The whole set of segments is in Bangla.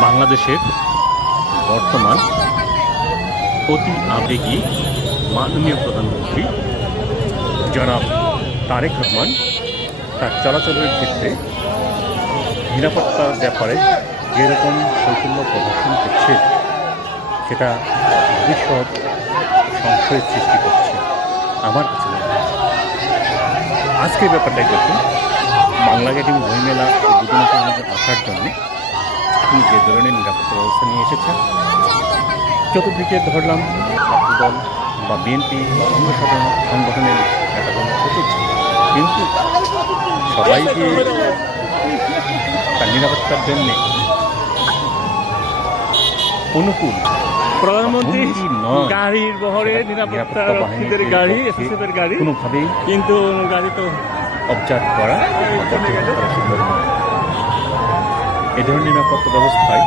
বাংলাদেশের বর্তমান অতি আবেগী মাননীয় প্রধানমন্ত্রী জনাব তারেক রহমান তার চলাচলের ক্ষেত্রে নিরাপত্তার ব্যাপারে যেরকম শৈথল্য প্রদর্শন করছে সেটা ভবিষ্যৎ সংশয়ের সৃষ্টি করছে আমার কাছে মনে হচ্ছে। আজকের ব্যাপারটাই দেখুন, বাংলা একাডেমি বইমেলা উদ্বোধনের মধ্যে আসার জন্য তিনি যে ধরনের নিরাপত্তা ব্যবস্থা নিয়ে এসেছেন, চতুর্দিকে ধরলাম ছাত্রদল বা বিএনপি বা অন্য সাধারণ সংগঠনের নেতাকর্ম প্রচুর ছিল, কিন্তু সবাই যে তার নিরাপত্তার জন্য অনুকূল প্রধানমন্ত্রী গাড়ির বহরে নিরাপত্তা রক্ষীদের গাড়ি, এসএসএফের গাড়ি, কোনোভাবেই কিন্তু গাড়ি তো অবজার্ভ করা এ ধরনের নিরাপত্তা ব্যবস্থায়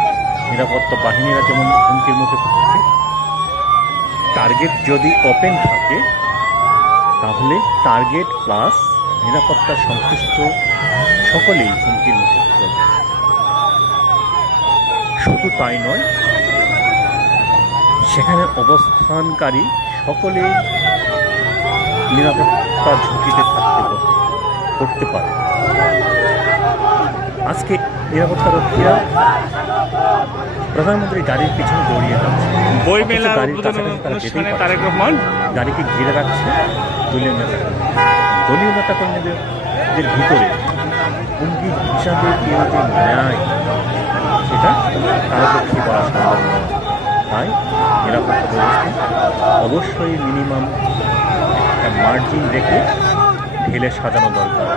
নিরাপত্তা বাহিনীরা যেমন হুমকির মুখে থাকে, টার্গেট যদি ওপেন থাকে তাহলে টার্গেট প্লাস নিরাপত্তা সংশ্লিষ্ট সকলেই হুমকির মুখে পড়ে। শুধু তাই নয়, সেখানে অবস্থানকারী সকলেই নিরাপত্তা ঝুঁকিতে করতে পারে। আজকে নিরাপত্তা রক্ষীরা প্রধানমন্ত্রী গাড়ির পিছনে দৌড়িয়ে যাচ্ছে, বইমেলা অনুষ্ঠানে তারেক রহমান গাড়িকে ঘিরে রাখছে দলীয় নেতাকর্মীদের ভিতরে হুমকি হিসাবে কেউ যে নেয় সেটা তার পক্ষে করা সম্ভব নয়। তাই নিরাপত্তা ব্যবস্থা অবশ্যই মিনিমাম একটা মার্জিন রেখে ঢেলে সাজানো দরকার।